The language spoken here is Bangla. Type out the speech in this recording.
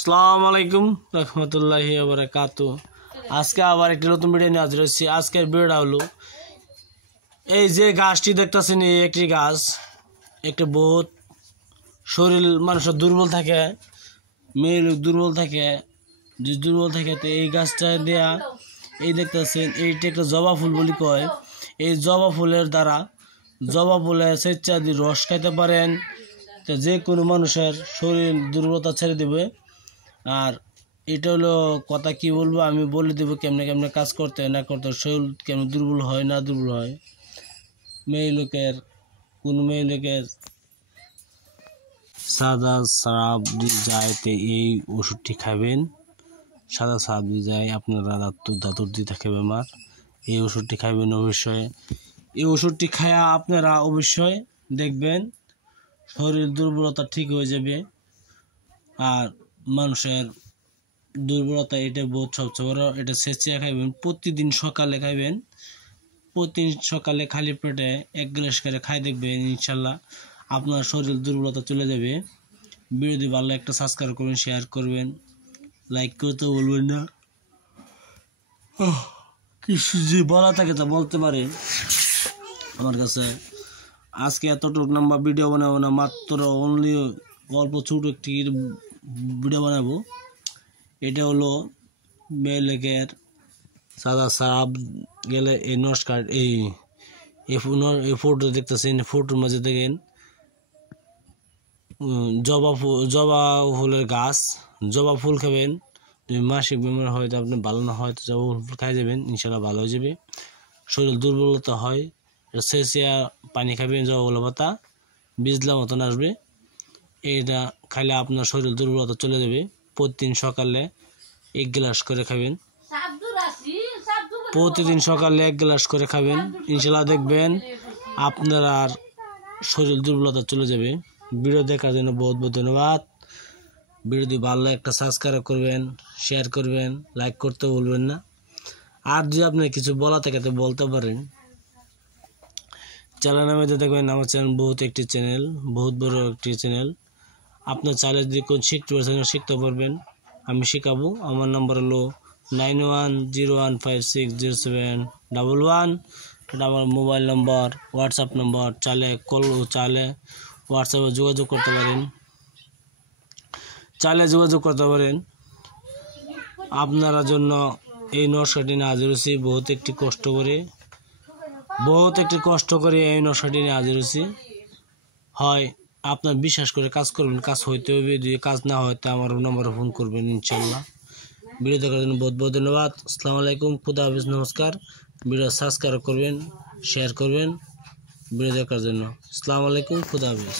আসসালামু আলাইকুম রহমতুল্লাহি ওয়া বারাকাতুহু। আজকে আবার একটা নতুন ভিডিও নিয়ে হাজির হয়েছি। আজকের ভিডিওটা হলো এই যে গাছটি দেখতেছেন, এই একটি গাছ, একটা বহুত শরীর মানুষের দুর্বল থাকে, মেয়ে লোক দুর্বল থাকে, যে দুর্বল থাকে তো এই গাছটা দেয়া এই দেখতেছেন এইটা একটা জবা ফুল বলি কয়। এই জবা ফুলের দ্বারা জবা ফুলের স্বেচ্ছাদি রস খাইতে পারেন, তো যে কোনো মানুষের শরীর দুর্বলতা ছেড়ে দেবে। আর এটা হলো কথা কি বলবো, আমি বলে দেবো কেমনে কেমনে কাজ করতে হয় না করতে হয়, শরীর কেমন দুর্বল হয় না দুর্বল হয়। মেয়ে লোকের কোনো মেয়ে লোকের সাদা সারাপ যায় তো এই ওষুধটি খাবেন। সাদা সারাপ দিয়ে যায় আপনারা দাঁতুর দিয়ে থাকে বেমার, এই ওষুধটি খাবেন অবশ্যই। এই ওষুধটি খায়া আপনারা অবশ্যই দেখবেন শরীর দুর্বলতা ঠিক হয়ে যাবে। আর মানুষের দুর্বলতা এটা বহুত সবচেয়ে বড়, এটা সেচিয়া খাইবেন, প্রতিদিন সকালে খাইবেন। প্রতিদিন সকালে খালি পেটে 1 গ্লাস করে খাই দেখবেন, ইনশাল্লাহ আপনার শরীর দুর্বলতা চলে যাবে। ভিডিওটি ভালো একটা সাবস্ক্রাইব করবেন, শেয়ার করবেন, লাইক করতে বলবেন না। কিছু যে বলা থাকে তা বলতে পারে আমার কাছে। আজকে এতটুকু লম্বা ভিডিও বানাবো না, মাত্র অনলি অল্প ছোট একটি ভিডিও বানাবো। এটা হলো মেয়ে লোকের সাদা সারাপ গেলে এই নমস্কার এই ফটো দেখতেছেন, ফটোর মাঝে দেখেন জবা ফুলের গাছ। জবা ফুল খাবেন, যদি মাসিক বেমার হয় তো আপনি ভালো না হয় তো জবা ফুল খাই যাবেন, ইনশাল্লাহ ভালো হয়ে যাবে। শরীর দুর্বলতা হয় সেচিয়া পানি খাবেন, জবা ফুলের পাতা বিজলা মতন আসবে, এইটা খাইলে আপনার শরীর দুর্বলতা চলে যাবে। প্রতিদিন সকালে 1 গ্লাস করে খাবেন, প্রতিদিন সকালে 1 গ্লাস করে খাবেন, ইনশাল্লাহ দেখবেন আপনার আর শরীর দুর্বলতা চলে যাবে। ভিডিও দেখার জন্য বহুত বহুত ধন্যবাদ। ভিডিওটি ভালো একটা সাবস্ক্রাইব করবেন, শেয়ার করবেন, লাইক করতে বলবেন না। আর যদি আপনার কিছু বলা থাকে তো বলতে পারেন। চ্যানেলের মধ্যে দেখবেন আমার চ্যানেল বহুত একটি চ্যানেল, বহুত বড় একটি চ্যানেল। আপনার চ্যানেল যদি কোন শিখতে পারছেন শিখতে পারবেন, আমি শেখাবো। আমার নাম্বার হলো 9101560711। এটা আমার মোবাইল নম্বর, হোয়াটসঅ্যাপ নম্বর। চাইলে হোয়াটসঅ্যাপে যোগাযোগ করতে পারেন, আপনারা জন্য এই নকশাটি নিয়ে হাজির হয়েছি। বহুত একটি কষ্ট করে এই নকশাটি নিয়ে হাজির হয়েছি। হয় আপনার বিশ্বাস করে কাজ করবেন, কাজ হইতে হবে। যদি কাজ না হয় তো আমার নম্বরে ফোন করবেন, ইনশাল্লাহ। ভিডিও দেখার জন্য বহুত বহুত ধন্যবাদ। আসসালামু আলাইকুম, খুদা হাফেজ, নমস্কার। ভিডিও সাবস্ক্রাইব করবেন, শেয়ার করবেন ভিডিও দেখার জন্য। আসসালামু আলাইকুম, খুদা হাফেজ।